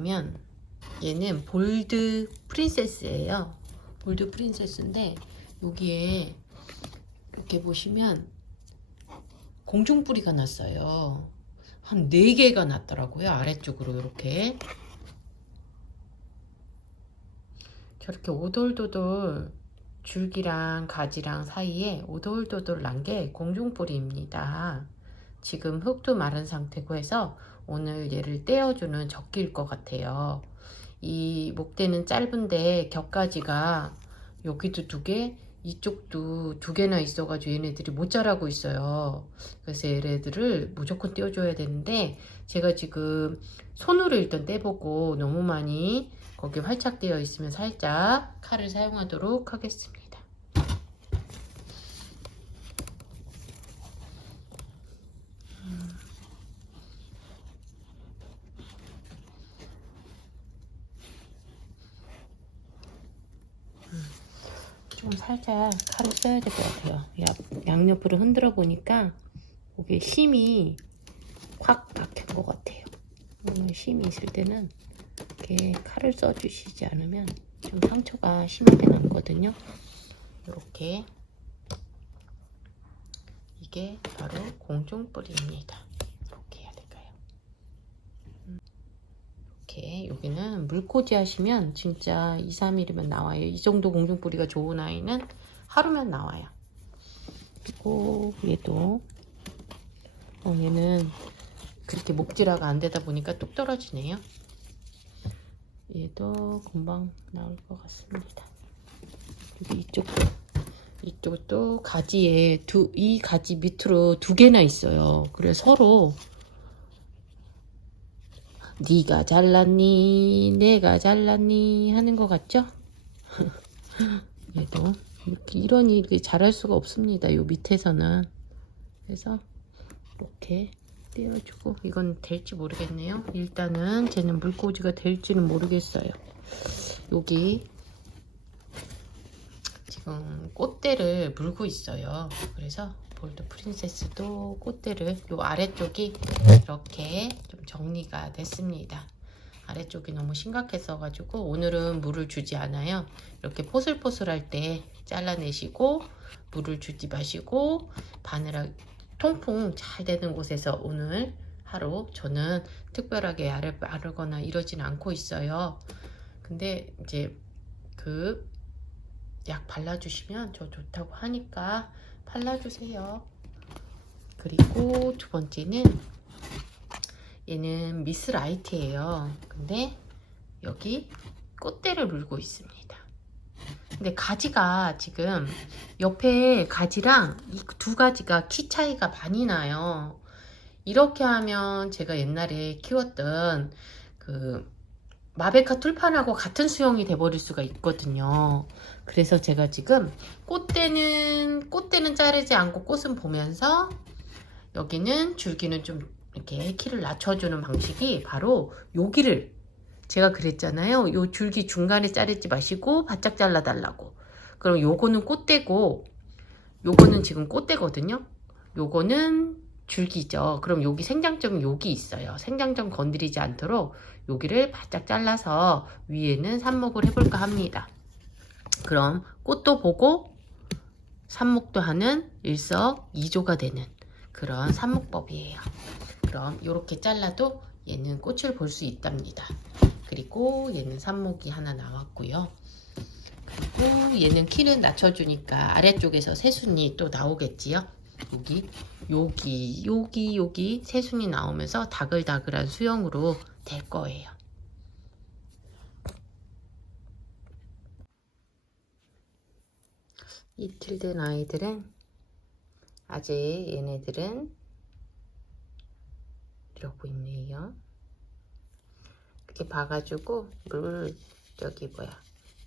보면 얘는 볼드 프린세스예요. 볼드 프린세스인데 여기에 이렇게 보시면 공중뿌리가 났어요. 한 4개가 났더라고요. 아래쪽으로 이렇게 저렇게 오돌도돌 줄기랑 가지랑 사이에 오돌도돌 난 게 공중뿌리입니다. 지금 흙도 마른 상태고 해서 오늘 얘를 떼어주는 적기일 것 같아요. 이 목대는 짧은데 겹가지가 여기도 2개, 이쪽도 2개나 있어가지고 얘네들이 못 자라고 있어요. 그래서 얘네들을 무조건 떼어줘야 되는데 제가 지금 손으로 일단 떼보고 너무 많이 거기 활착되어 있으면 살짝 칼을 사용하도록 하겠습니다. 좀 살짝 칼을 써야 될 것 같아요. 양옆으로 흔들어 보니까 이게 심이 확 박힌 것 같아요. 심이 있을 때는 이렇게 칼을 써 주시지 않으면 좀 상처가 심하게 남거든요. 이렇게 이게 바로 공중뿌리입니다. 이렇게 해야 될까요? 이렇게 여기는 물꽂이 하시면 진짜 2-3일이면 나와요. 이 정도 공중뿌리가 좋은 아이는 하루면 나와요. 그리고 얘도 얘는 그렇게 목질화가 안 되다 보니까 뚝 떨어지네요. 얘도 금방 나올 것 같습니다. 그리고 이쪽도 가지에 이 가지 밑으로 2개나 있어요. 그래서 서로 네가 잘났니 내가 잘났니 하는 것 같죠? 얘도 이러니 이렇게 잘할 수가 없습니다. 요 밑에서는. 그래서 이렇게 떼어주고 이건 될지 모르겠네요. 일단은 쟤는 물꽂이가 될지는 모르겠어요. 여기 지금 꽃대를 물고 있어요. 그래서 볼드 프린세스도 꽃대를 요 아래쪽이 이렇게 좀 정리가 됐습니다. 아래쪽이 너무 심각했어 가지고 오늘은 물을 주지 않아요. 이렇게 포슬포슬할 때 잘라내시고 물을 주지 마시고 바늘하게 통풍 잘 되는 곳에서 오늘 하루 저는 특별하게 알을 바르거나 이러진 않고 있어요. 근데 이제 그 약 발라주시면 저 좋다고 하니까 발라주세요. 그리고 2번째는 얘는 미스 라이트예요. 근데 여기 꽃대를 물고 있습니다. 근데 가지가 지금 옆에 가지랑 이 2가지가 키 차이가 많이 나요. 이렇게 하면 제가 옛날에 키웠던 그 마베카 툴판하고 같은 수영이 돼버릴 수가 있거든요. 그래서 제가 지금 꽃대는 자르지 않고 꽃은 보면서 여기는 줄기는 좀 이렇게 키를 낮춰주는 방식이 바로 여기를 제가 그랬잖아요. 요 줄기 중간에 자르지 마시고 바짝 잘라달라고. 그럼 요거는 꽃대고 요거는 지금 꽃대거든요. 요거는 줄기죠. 그럼 여기 생장점이 여기 있어요. 생장점 건드리지 않도록 여기를 바짝 잘라서 위에는 삽목을 해볼까 합니다. 그럼 꽃도 보고 삽목도 하는 일석이조가 되는 그런 삽목법이에요. 그럼 이렇게 잘라도 얘는 꽃을 볼 수 있답니다. 그리고 얘는 삽목이 하나 나왔고요. 그리고 얘는 키는 낮춰주니까 아래쪽에서 새순이 또 나오겠지요. 여기 새순이 나오면서 다글다글한 수영으로 될 거예요. 이틀 된 아이들은 아직 얘네들은 이러고 있네요. 이렇게 봐가지고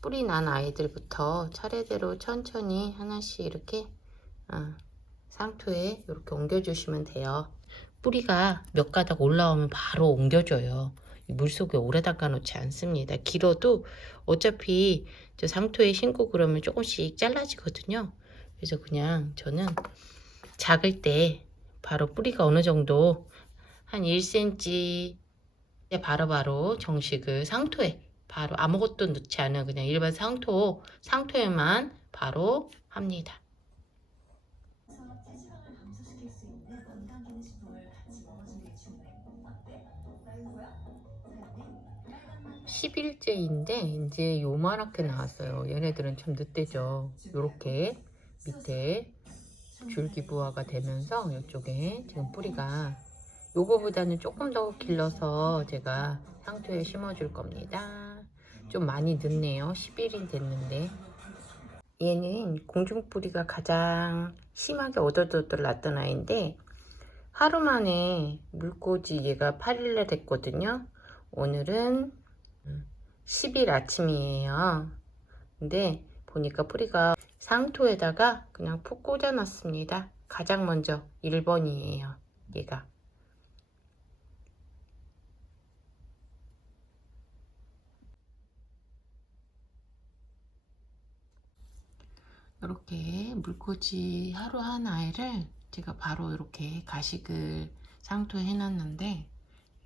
뿌리 난 아이들부터 차례대로 천천히 하나씩 이렇게 상토에 이렇게 옮겨주시면 돼요. 뿌리가 몇 가닥 올라오면 바로 옮겨줘요. 물속에 오래 담가 놓지 않습니다. 길어도 어차피 저 상토에 심고 그러면 조금씩 잘라지거든요. 그래서 그냥 저는 작을 때 바로 뿌리가 어느 정도 한 1cm 바로바로 정식을 상토에 바로 아무것도 넣지 않은 그냥 일반 상토에만 바로 합니다. 10일째인데 이제 요만하게 나왔어요. 얘네들은 참 늦대죠. 요렇게 밑에 줄기 부화가 되면서 이쪽에 지금 뿌리가 요거보다는 조금 더 길러서 제가 상토에 심어줄 겁니다. 좀 많이 늦네요. 10일이 됐는데. 얘는 공중뿌리가 가장 심하게 오돌오돌 났던 아이인데 하루 만에 물꽂이 얘가 8일날 됐거든요. 오늘은 10일 아침이에요. 근데 보니까 뿌리가 상토에다가 그냥 푹 꽂아 놨습니다. 가장 먼저 1번이에요. 얘가. 이렇게 물꽂이 하루 한 아이를 제가 바로 이렇게 가식을 상토에 해놨는데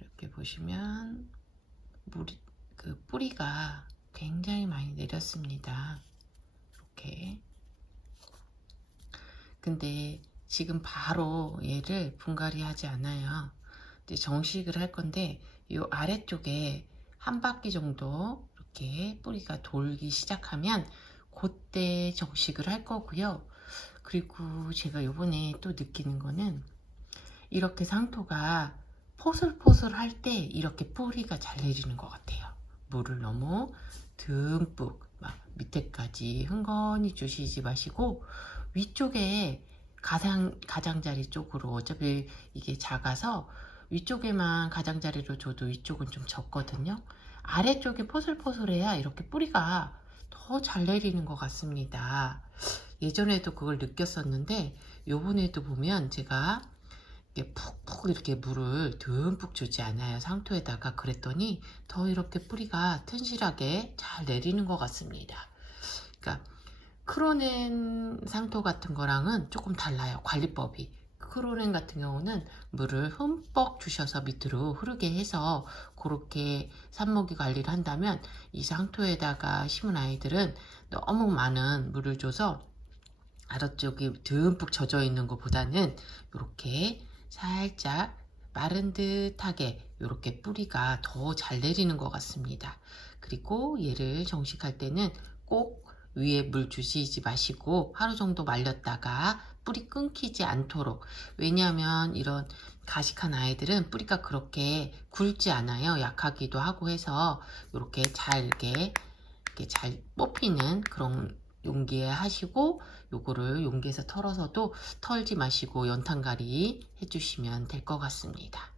이렇게 보시면 그 뿌리가 굉장히 많이 내렸습니다. 이렇게. 근데 지금 바로 얘를 분갈이 하지 않아요. 이제 정식을 할 건데 이 아래쪽에 한 바퀴 정도 이렇게 뿌리가 돌기 시작하면 그때 정식을 할 거고요. 그리고 제가 요번에 또 느끼는 거는 이렇게 상토가 포슬포슬 할 때 이렇게 뿌리가 잘 내리는 것 같아요. 물을 너무 듬뿍 막 밑에까지 흥건히 주시지 마시고 위쪽에 가장자리 쪽으로, 어차피 이게 작아서 위쪽에만 가장자리로 줘도 위쪽은 좀 적거든요. 아래쪽이 포슬포슬해야 이렇게 뿌리가 더 잘 내리는 것 같습니다. 예전에도 그걸 느꼈었는데 요번에도 보면 제가 이렇게 푹푹 이렇게 물을 듬뿍 주지 않아요. 상토에다가. 그랬더니 더 이렇게 뿌리가 튼실하게 잘 내리는 것 같습니다. 그러니까 크로넨 상토 같은 거랑은 조금 달라요. 관리법이. 크로넨 같은 경우는 물을 흠뻑 주셔서 밑으로 흐르게 해서 그렇게 삽목이 관리를 한다면 이 상토에다가 심은 아이들은 너무 많은 물을 줘서 아래쪽이 듬뿍 젖어 있는 것보다는 이렇게 살짝 마른 듯하게 이렇게 뿌리가 더 잘 내리는 것 같습니다. 그리고 얘를 정식할 때는 꼭 위에 물 주시지 마시고 하루 정도 말렸다가 뿌리 끊기지 않도록. 왜냐하면 이런 가식한 아이들은 뿌리가 그렇게 굵지 않아요. 약하기도 하고 해서 이렇게 이렇게 잘 뽑히는 그런 용기에 하시고, 요거를 용기에서 털어서도 털지 마시고 연탄가리 해주시면 될 것 같습니다.